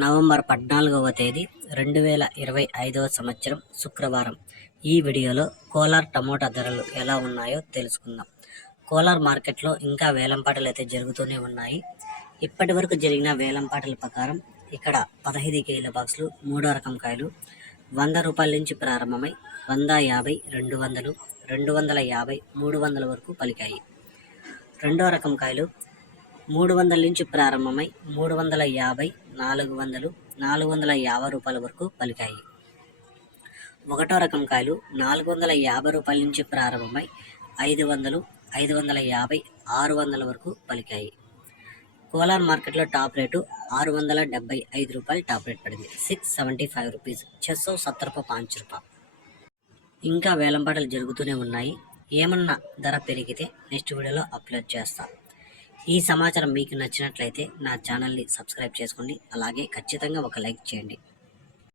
November పద్నాలుగవ తేదీ రెండు వేల ఇరవై ఐదవ సంవత్సరం శుక్రవారం. ఈ వీడియోలో కోలార్ టమోటా ధరలు ఎలా ఉన్నాయో తెలుసుకుందాం. కోలార్ మార్కెట్లో ఇంకా వేలంపాటలు అయితే జరుగుతూనే ఉన్నాయి. ఇప్పటి వరకు జరిగిన వేలంపాటల ప్రకారం ఇక్కడ పదహైదు కేజీల బాక్సులు మూడో రకం కాయలు వంద రూపాయల నుంచి ప్రారంభమై వంద యాభై రెండు వందలు రెండు వందల యాభై మూడు వందల వరకు పలికాయి. రెండో రకం కాయలు మూడు వందల నుంచి ప్రారంభమై మూడు వందల యాభై నాలుగు వందలు నాలుగు వందల యాభై రూపాయల వరకు పలికాయి. ఒకటో రకం కాయలు నాలుగు వందల యాభై రూపాయల నుంచి ప్రారంభమై ఐదు వందలు ఐదు వందల యాభై ఆరు వందల వరకు పలికాయి. కోలార్ మార్కెట్లో టాప్ రేటు ఆరు వందల డెబ్బై ఐదు రూపాయలు టాప్ రేట్ పడింది. సిక్స్ సెవెంటీ ఫైవ్ రూపీస్ చెస్సో సత్తర రూపాయ పాంచ్ రూపా. ఇంకా వేలంపాటలు జరుగుతూనే ఉన్నాయి. ఏమన్నా ధర పెరిగితే నెక్స్ట్ వీడియోలో అప్లోడ్ చేస్తాను ఈ సమాచారం మీకు నచ్చినట్లయితే నా ఛానల్ని సబ్స్క్రైబ్ చేసుకోండి అలాగే ఖచ్చితంగా ఒక లైక్ చేయండి.